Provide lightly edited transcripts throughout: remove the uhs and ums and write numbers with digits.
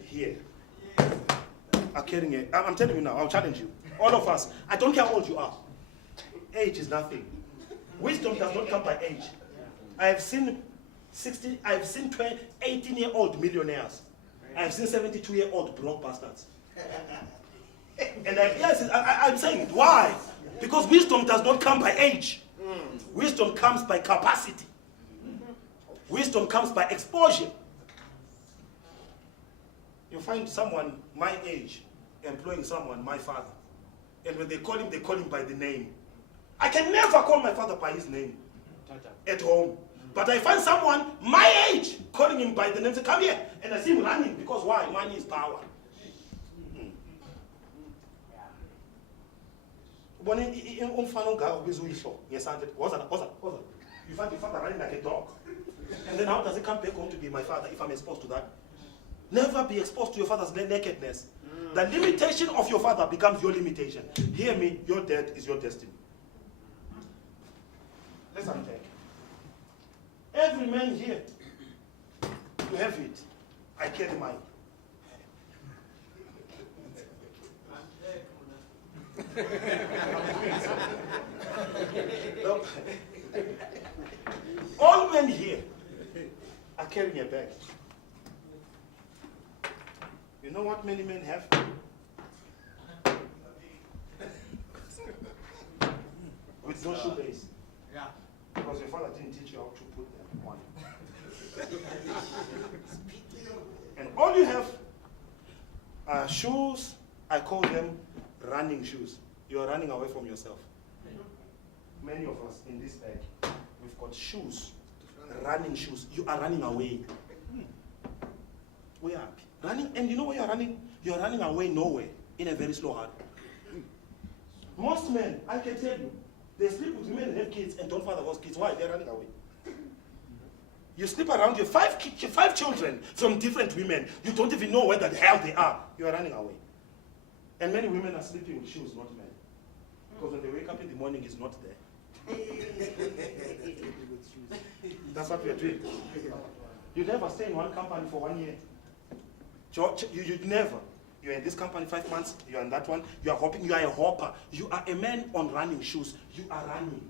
here are carrying it. I'm telling you now, I'll challenge you. All of us. I don't care how old you are. Age is nothing. Wisdom does not come by age. I have seen 18-year-old millionaires. I have seen 72-year-old broke bastards. And I'm saying it. Why? Because wisdom does not come by age. Wisdom comes by capacity. Wisdom comes by exposure. You find someone my age employing someone my father. And when they call him by the name. I can never call my father by his name at home. But I find someone my age calling him by the name, say, come here. And I see him running because why? Money is power. You find your father running like a dog. And then how does he come back home to be my father if I'm exposed to that? Never be exposed to your father's nakedness. The limitation of your father becomes your limitation. Hear me, your death is your destiny. Let's unpack. Every man here, you have it. I carry mine. All men here are carrying a bag. You know what many men have? With no shoelace. Yeah. Because your father didn't teach you how to put them on. And all you have are shoes. I call them running shoes. You are running away from yourself. Many of us in this bag, we've got shoes, running shoes. You are running away. Where are you? Running, and you know where you're running? You're running away nowhere in a very slow heart. Most men, I can tell you, they sleep with women and have kids and don't father those kids. Why? They're running away. You sleep around your five children from different women. You don't even know where the hell they are. You are running away. And many women are sleeping with shoes, not men. Because when they wake up in the morning, it's not there. That's what we are doing. You never stay in one company for 1 year. You never. You're in this company 5 months, you're in that one, you are hopping, you are a hopper. You are a man on running shoes. You are running.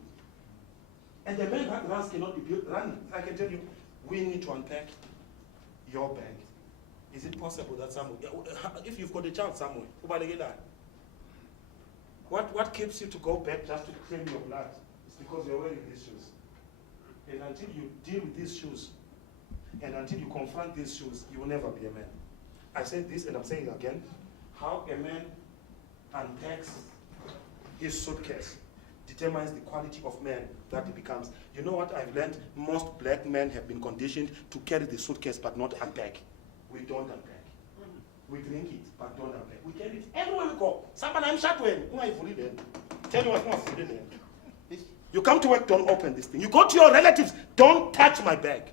And the man that runs cannot be built running. I can tell you, we need to unpack your bag. Is it possible that somewhere, if you've got a child somewhere, what keeps you to go back just to claim your blood? It's because you're wearing these shoes. And until you deal with these shoes, and until you confront these shoes, you will never be a man. I said this and I'm saying it again. How a man unpacks his suitcase determines the quality of man that he becomes. You know what I've learned? Most black men have been conditioned to carry the suitcase but not unpack. We don't unpack. We drink it but don't unpack. We carry it everywhere we go. Somebody I'm shut when. Tell you what, you come to work, don't open this thing. You go to your relatives, don't touch my bag.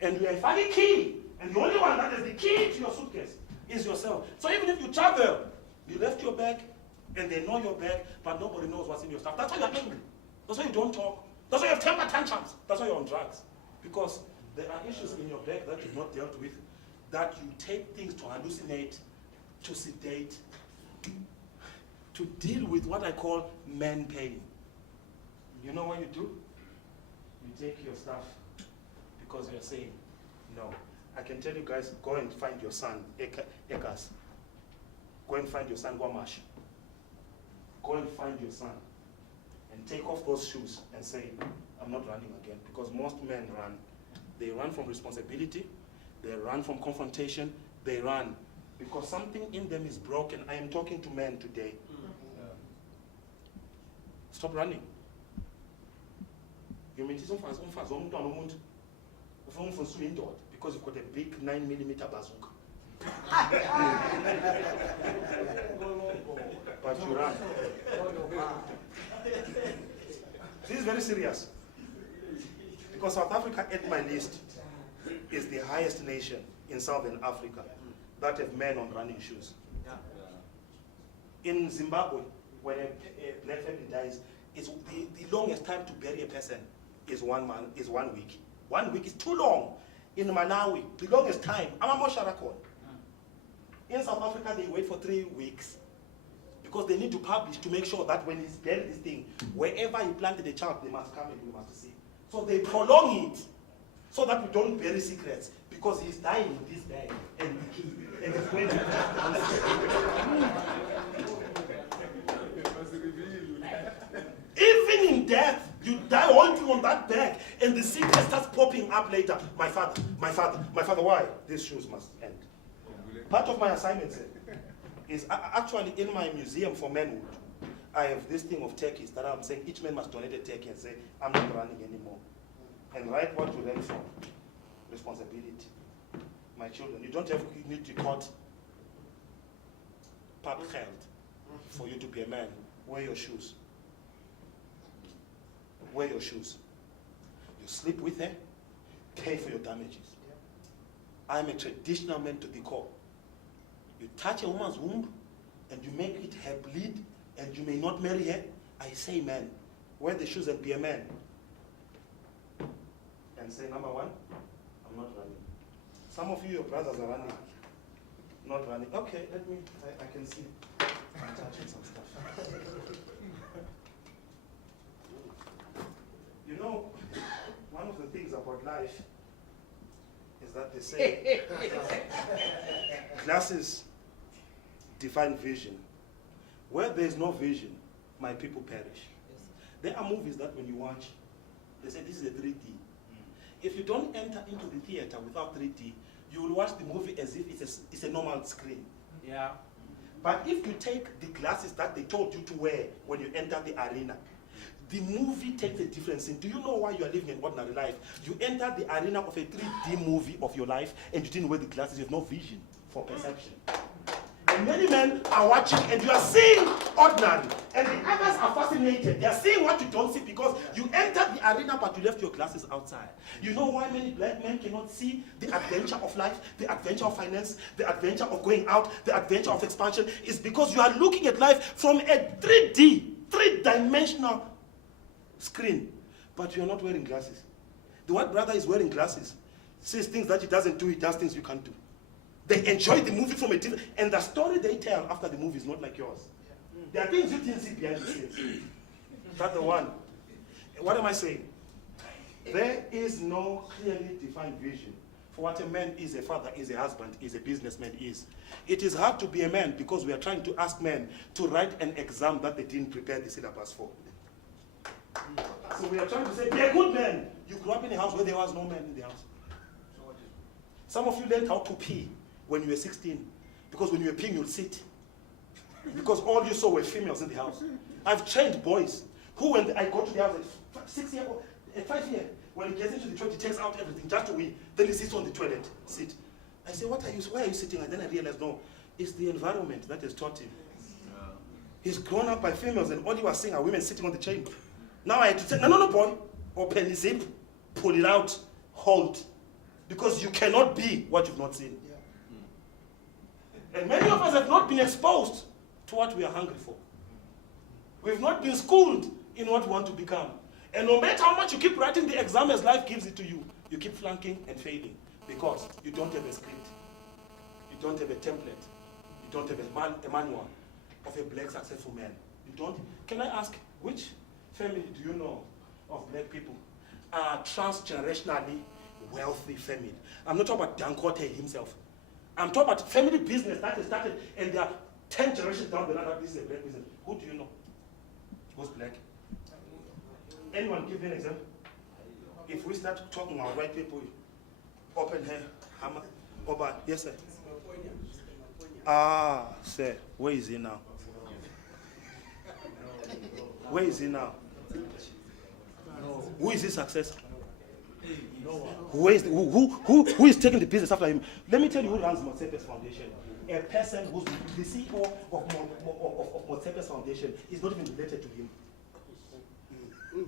And you have a key. And the only one that has the key to your suitcase is yourself. So even if you travel, you left your bag, and they know your bag, but nobody knows what's in your stuff. That's why you're angry. That's why you don't talk. That's why you have temper tantrums. That's why you're on drugs. Because there are issues in your bag that you've not dealt with, that you take things to hallucinate, to sedate, to deal with what I call man pain. You know what you do? You take your stuff because you're saying, no. I can tell you guys, go and find your son, Ekas. Go and find your son, Guamash. Go and find your son and take off those shoes and say, I'm not running again. Because most men run. They run from responsibility. They run from confrontation. They run because something in them is broken. I am talking to men today. Stop running. You mean because you've got a big 9mm bazooka. But you run. This is very serious. Because South Africa, at my list, is the highest nation in Southern Africa that have men on running shoes. In Zimbabwe, when a black family dies, it's the longest time to bury a person is 1 week. 1 week is too long. In Malawi, the longest time, In South Africa, they wait for 3 weeks because they need to publish to make sure that when he's buried this thing, wherever he planted a child, they must come and we must see. So they prolong it so that we don't bury secrets because he's dying with this bag and the key and it's going to Even in death, you die holding on that bag and the secret starts popping up later. My father, my father, my father, why? These shoes must end. Part of my assignment is actually in my museum for manhood. I have this thing of turkeys that I'm saying each man must donate a turkey and say, I'm not running anymore. And write what you ran for. Responsibility. My children, you don't need to cut pap geld for you to be a man. Wear your shoes. Wear your shoes. You sleep with her, pay for your damages. I'm a traditional man to the core. You touch a woman's womb and you make it her bleed and you may not marry her, I say man, wear the shoes and be a man. And say, number one, I'm not running. Some of you, your brothers are running. Not running. Okay, let me, I can see. I'm touching some stuff. You know, one of the things about life is that they say glasses define vision. Where there is no vision, my people perish. There are movies that when you watch, they say this is a 3D. If you don't enter into the theater without 3D, you will watch the movie as if it's a normal screen. Yeah. But if you take the glasses that they told you to wear when you enter the arena, the movie takes a different scene. Do you know why you are living an ordinary life? You enter the arena of a 3D movie of your life and you didn't wear the glasses, you have no vision for perception. And many men are watching and you are seeing ordinary. And the others are fascinated. They are seeing what you don't see because you entered the arena but you left your glasses outside. You know why many black men cannot see the adventure of life, the adventure of finance, the adventure of going out, the adventure of expansion? Is because you are looking at life from a 3D, three-dimensional screen, but you are not wearing glasses. The white brother is wearing glasses. Says things that he doesn't do, he does things you can't do. They enjoy the movie from a different, and the story they tell after the movie is not like yours. There are things you didn't see behind the scenes. That's the one. What am I saying? There is no clearly defined vision for what a man is, a father is, a husband is, a businessman is. It is hard to be a man because we are trying to ask men to write an exam that they didn't prepare the syllabus for. So we are trying to say, be a good man. You grew up in a house where there was no man in the house. Some of you learned how to pee when you were 16. Because when you were peeing, you'd sit. Because all you saw were females in the house. I've trained boys who, when I go to the house at 6 years old, at 5 years, when he gets into the toilet, he takes out everything just to wee. Then he sits on the toilet. Sit. I say, why are you sitting? And then I realized, no, it's the environment that has taught him. He's grown up by females, and all he was seeing are women sitting on the chain. Now I had to say, no, boy, open the zip, pull it out, hold. Because you cannot be what you've not seen. Yeah. And many of us have not been exposed to what we are hungry for. We've not been schooled in what we want to become. And no matter how much you keep writing the exam as life gives it to you, you keep flunking and failing because you don't have a script. You don't have a template. You don't have a manual of a black successful man. You don't. Can I ask, which family do you know of black people are transgenerationally wealthy family? I'm not talking about Dangote himself. I'm talking about family business that is started and there are 10 generations down the line that this is a black business. Who do you know? Who's black? Anyone give me an example? If we start talking about white people, open hair, hammer, Oba, yes sir. Ah, sir, where is he now? Where is he now? Who is his successor? Who is taking the business after him? Let me tell you who runs Motsepe's Foundation. A person who's the CEO of Motsepe's Foundation is not even related to him.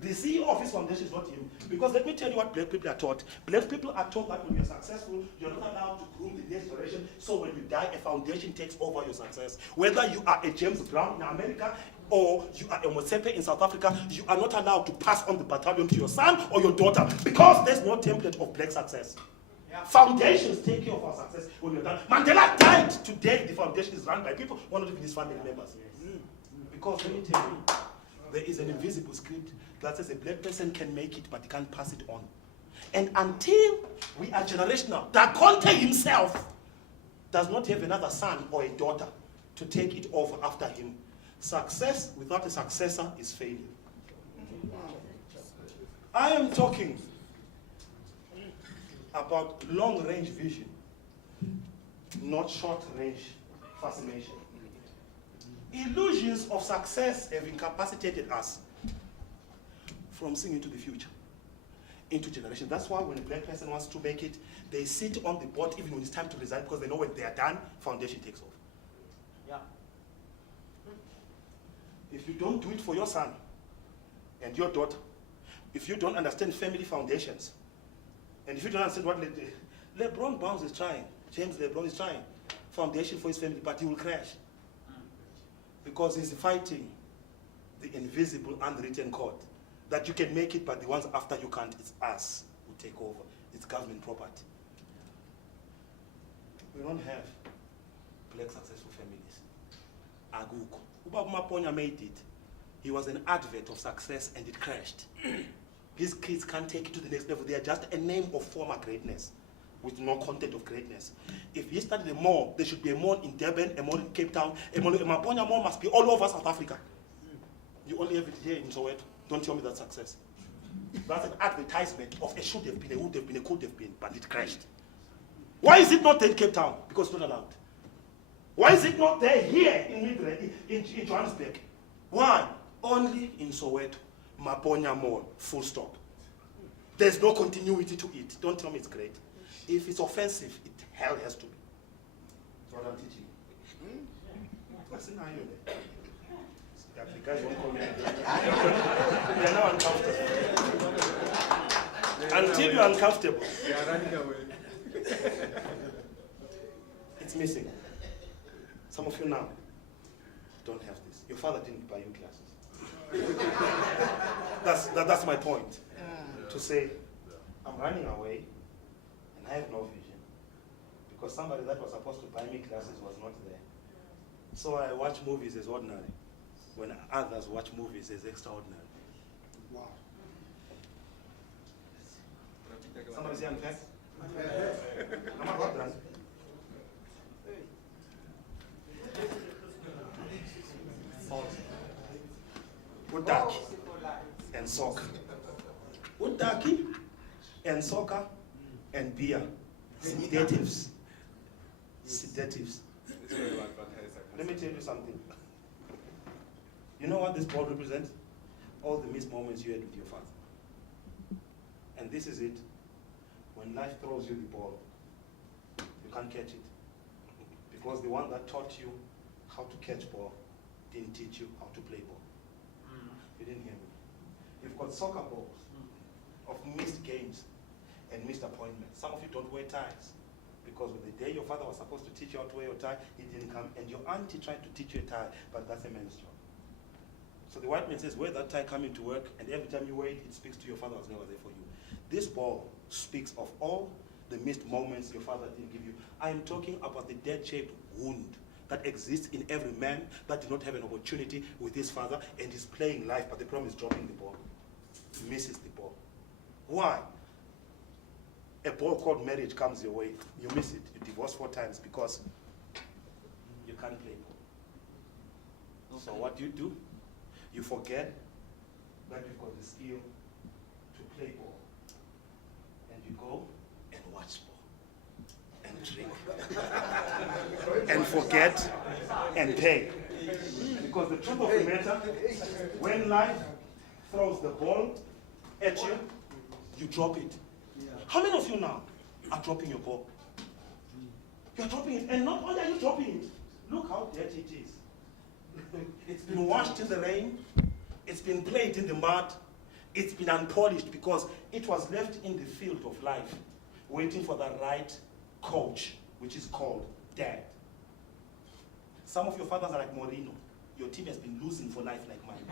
The CEO of his foundation is not him. Because let me tell you what black people are taught. Black people are taught that when you're successful, you're not allowed to groom the next generation. So when you die, a foundation takes over your success. Whether you are a James Brown in America or you are a Motsepe in South Africa, you are not allowed to pass on the baton to your son or your daughter because there's no template of black success. Yeah. Foundations take care of our success when we're done. Mandela died. Today, the foundation is run by people who are not even his family members. Because let me tell you, there is an invisible script that says a black person can make it, but he can't pass it on. And until we are generational, Dakonte himself does not have another son or a daughter to take it over after him. Success without a successor is failure. I am talking about long-range vision, not short-range fascination. Illusions of success have incapacitated us from seeing into the future, into generations. That's why when a black person wants to make it, they sit on the board even when it's time to resign, because they know when they are done, foundation takes off. Yeah. If you don't do it for your son and your daughter, if you don't understand family foundations, and if you don't understand what LeBron Bounds is trying, James LeBron is trying, foundation for his family, but he will crash. Because he's fighting the invisible, unwritten code that you can make it, but the ones after you can't, it's us who take over. It's government property. We don't have black successful families. Aguko. Ubaba Maponya made it. He was an advert of success and it crashed. His kids can't take it to the next level. They are just a name of former greatness with no content of greatness. If he started a mall, there should be a mall in Durban, a mall in Cape Town, a Maponya mall must be all over South Africa. You only have it here in Soweto. Don't tell me that's success. That's an advertisement of a should have been, a would have been, a could have been, but it crashed. Why is it not there in Cape Town? Because it's not allowed. Why is it not there here in Johannesburg? Why? Only in Soweto, Maponya Mall, full stop. There's no continuity to it. Don't tell me it's great. If it's offensive, it hell has to be. That's what I'm teaching you. That's in Ayole. The guys won't call me. They're now uncomfortable. Until you're uncomfortable, They are running away. it's missing. Some of you now don't have this. Your father didn't buy you glasses. That's my point. To say, I'm running away and I have no vision because somebody that was supposed to buy me glasses was not there. So I watch movies as ordinary when others watch movies as extraordinary. Wow. Somebody say unfair? I'm not done. Udaki and soccer. Udaki and soccer and beer. Sedatives. Sedatives. Let me tell you something. You know what this ball represents? All the missed moments you had with your father. And this is it. When life throws you the ball, you can't catch it. Because the one that taught you how to catch ball didn't teach you how to play ball. You didn't hear me. You've got soccer balls of missed games and missed appointments. Some of you don't wear ties. Because with the day your father was supposed to teach you how to wear your tie, he didn't come. And your auntie tried to teach you a tie, but that's a man's job. So the white man says, wear that tie coming to work, and every time you wear it, it speaks to your father was never there for you. This ball speaks of all the missed moments your father didn't give you. I am talking about the dead-shaped wound that exists in every man that did not have an opportunity with his father and is playing life, but the problem is dropping the ball. He misses the ball. Why? A ball called marriage comes your way. You miss it. You divorce 4 times because you can't play ball. Okay. So what do? You forget that you've got the skill to play ball. And you go and watch ball. And drink. And forget and pay. Because the truth of the matter, when life throws the ball at you, you drop it. How many of you now are dropping your ball? You're dropping it, and not only are you dropping it, look how dirty it is. It's been washed in the rain, it's been played in the mud, it's been unpolished because it was left in the field of life, waiting for the right coach, which is called dad. Some of your fathers are like Mourinho. Your team has been losing for life like mine.